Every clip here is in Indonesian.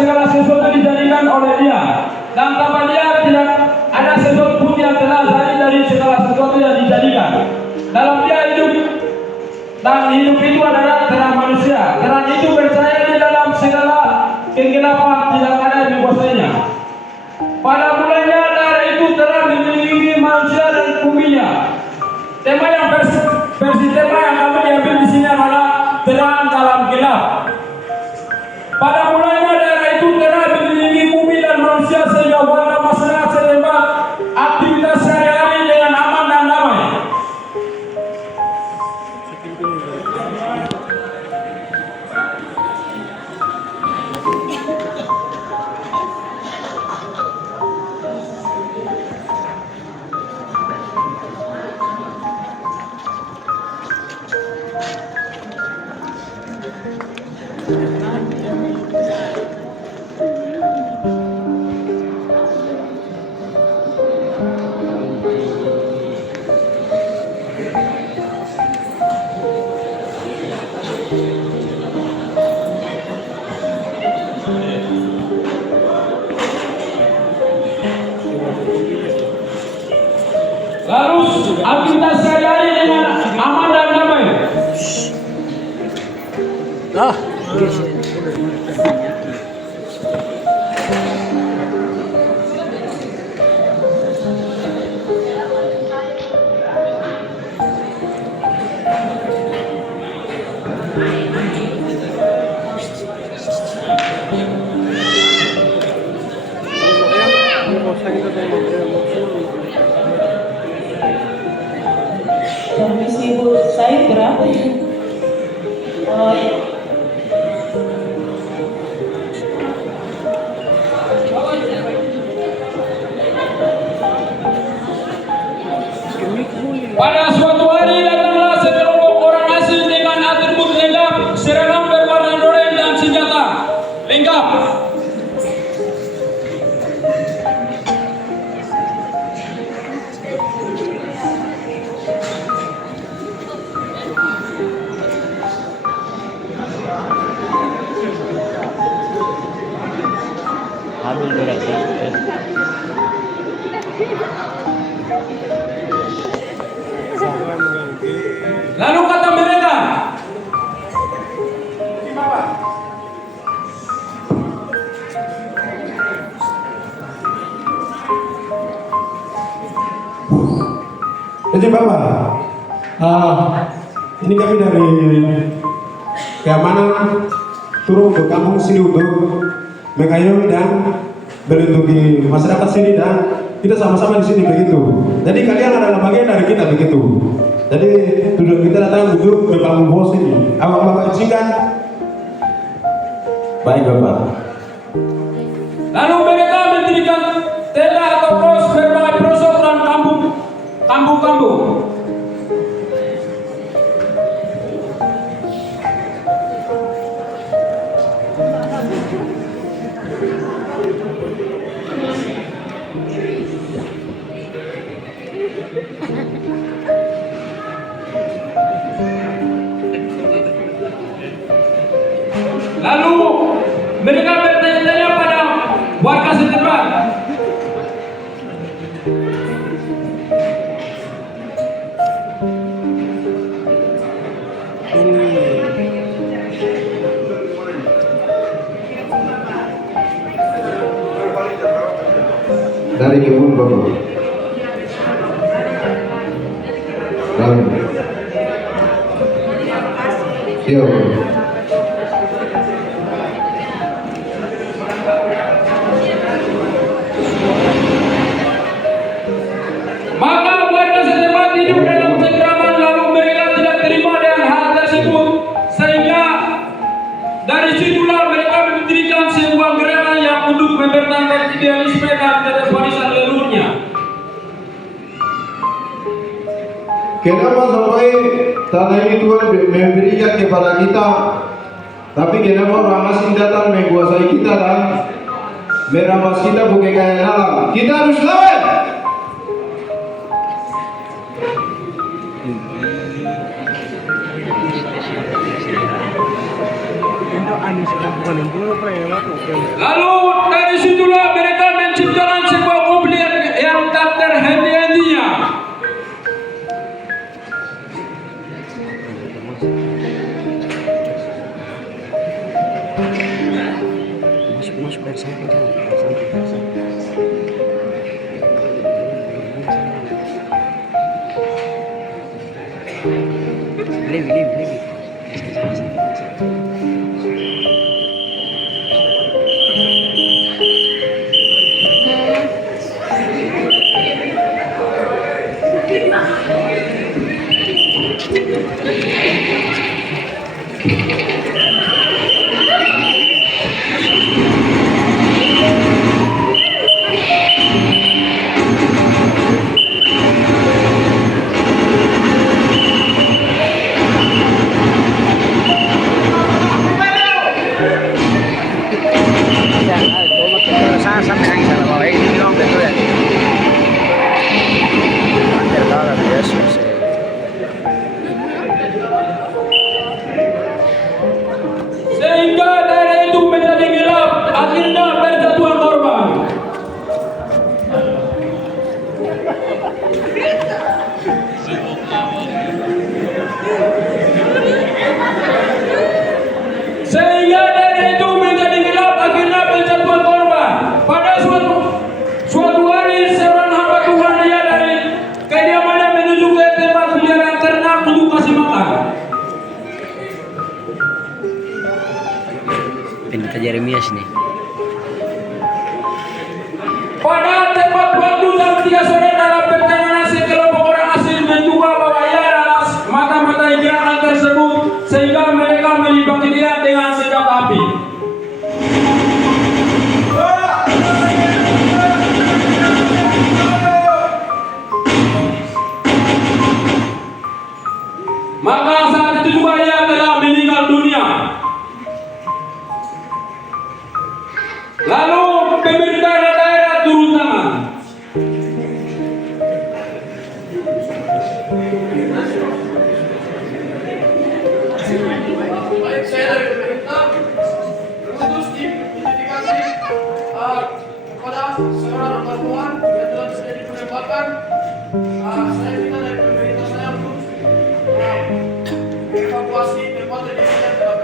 segala sesuatu dijadikan oleh Dia, dan tanpa Dia tidak ada sesuatu pun yang telah jadi dari segala sesuatu yang dijadikan. Dalam Dia hidup, dan hidup itu adalah terang manusia. Terang itu percaya di dalam segala kegelapan tidak ada yang menguasainya. Pada mulanya darah itu terang mengelilingi manusia dan buminya. Tema yang versi tema yang kami diambil di sini adalah terang dalam gelap. Pada mulanya daerah itu terang mengelilingi bumi dan manusia sehingga warga masyarakat setempat aktivitas sehari-hari dengan aman dan damai. Lalu aktivitas sehari-hari dengan aman dan damai. Permisi Bu, saya berapa ya? Oh ya. Pada suatu hari datanglah sekelompok orang asing dengan atribut lengkap, seragam berwarna oranye dan senjata lengkap. Lalu kata mereka, jadi Bapak, ini kami dari keamanan turun ke kampung sini untuk mengayomi dan melindungi masyarakat sini, dan kita sama-sama di sini begitu. Jadi kalian adalah bagian dari kita begitu. Jadi tujuan kita datang untuk membangun pos ini. Awak Bapak izinkan? Baik Bapak. lalu mereka mendirikan tenda atau pos berbagai pelosok dan kampung-kampung. Lalu mereka bertanya-tanya pada warga setempat, Dari kebun Bapak. Lalu. Siap. maka warga setempat hidup dalam kegeraman, lalu mereka tidak terima dengan hal tersebut, sehingga dari situlah mereka mendirikan sebuah gerakan yang untuk mempertahankan idealisme dan keterwarisan leluhurnya. Kenapa sampai tanah ini Tuhan memberikan kepada kita, tapi kenapa orang asing datang menguasai kita dan merampas kita bukan kekayaan alam? Kita harus lawan. Lalu dari situlah mereka menciptakan sebuah mobil yang tak terhenti-hentinya. Masuk dari samping kan. Lebih. Sehingga daerah itu menjadi gelap, akhirnya berjatuhan korban. Sehingga daerah itu menjadi gelap, akhirnya berjatuhan korban. Pada suatu hari seorang hamba Tuhan dia dari kediamannya menuju ke tempat peliharaan ternak untuk kasih makan. Pendeta Jeremias nih. Pada tempat waktu jam 3 sore dalam perjalanan sekelompok orang asing mencoba bahwa ia adalah mata-mata gerakan tersebut sehingga mereka menembaki dia dengan senjata api. Maka saat itu juga ia telah meninggal dunia. Lalu pemerintah daerah turun tangan. Baik, saya dari pemerintah mengutus tim investigasi kepada seorang hamba Tuhan yang telah terjadi penembakan. Saya minta dari pemerintah saya untuk evakuasi tempat terjadinya TKP.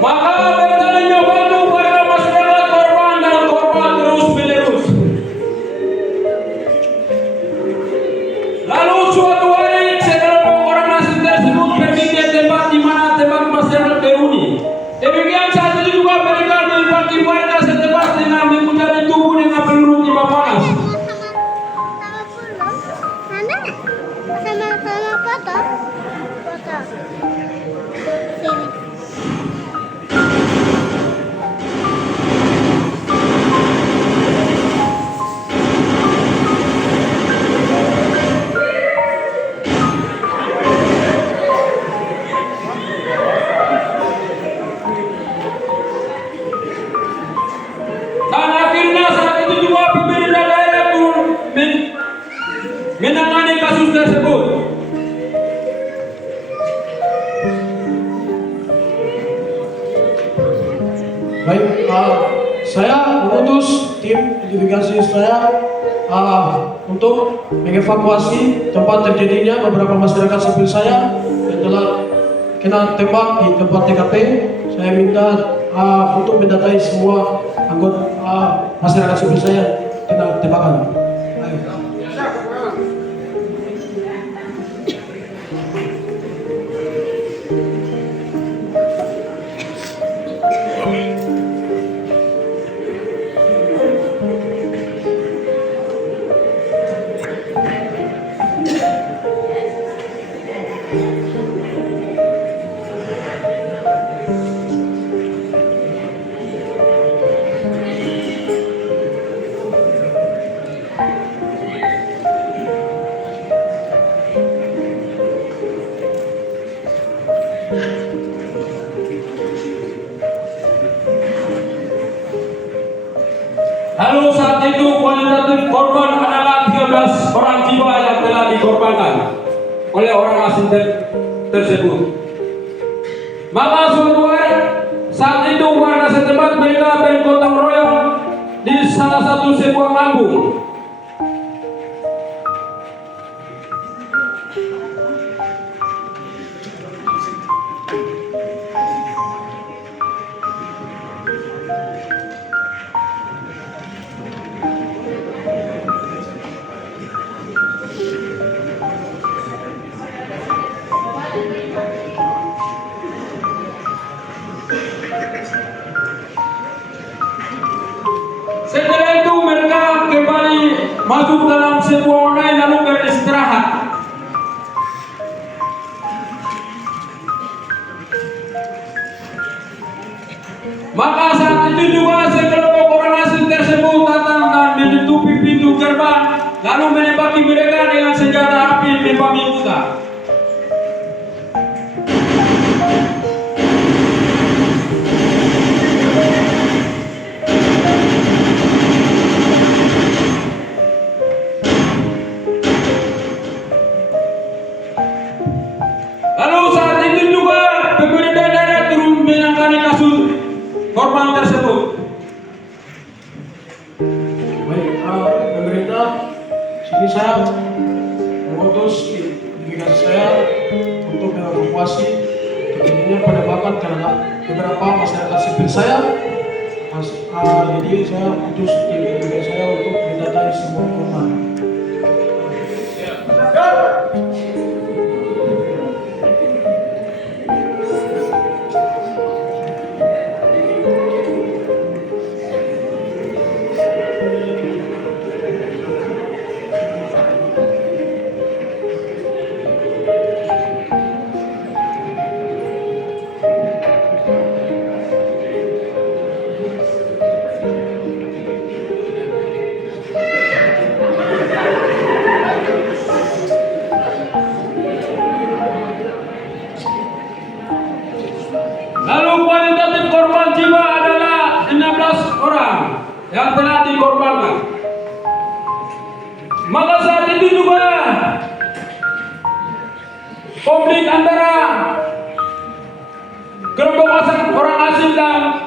Maka berjalannya waktu pada masyarakat korban dan korban terus menerus. Lalu suatu hari sekelompok orang asing tersebut pergi ke tempat di mana tempat masyarakat berhuni. Demikian saat itu juga mereka menembaki warga setempat dengan mengunjari tubuh dengan peluru timah panas. Sama foto. Sini. Dan akhirnya saat itu juga pemerintah daerah turun menangani kasus tersebut. Baik, saya mengutus tim investigasi saya untuk mengevakuasi tempat terjadinya beberapa masyarakat sipil saya yang telah kena tembak di tempat TKP. Saya minta untuk mendatai semua anggota masyarakat sipil saya kena tembakan. Ayo. dikorbankan oleh orang asing tersebut. Maka suatu hari saat itu warga setempat mereka bergotong royong di salah satu sebuah kampung. Setelah itu mereka kembali masuk dalam sebuah onai lalu beristirahat. Maka saat itu juga sekelompok orang asing tersebut datang dan menutupi pintu gerbang lalu menembaki mereka dengan senjata api membabi buta. Lalu saat itu juga pemerintah daerah turun menangani kasus korban tersebut. Baik, pemerintah, sini saya mengutus delegasi saya untuk mengevakuasi terjadinya penembakan terhadap beberapa masyarakat sipil saya. Jadi saya utus tim delegasi saya untuk mendatangi semua korban. Lalu kualitatif korban jiwa adalah 16 orang yang telah dikorbankan. Maka saat itu juga konflik antara kelompok orang asing dan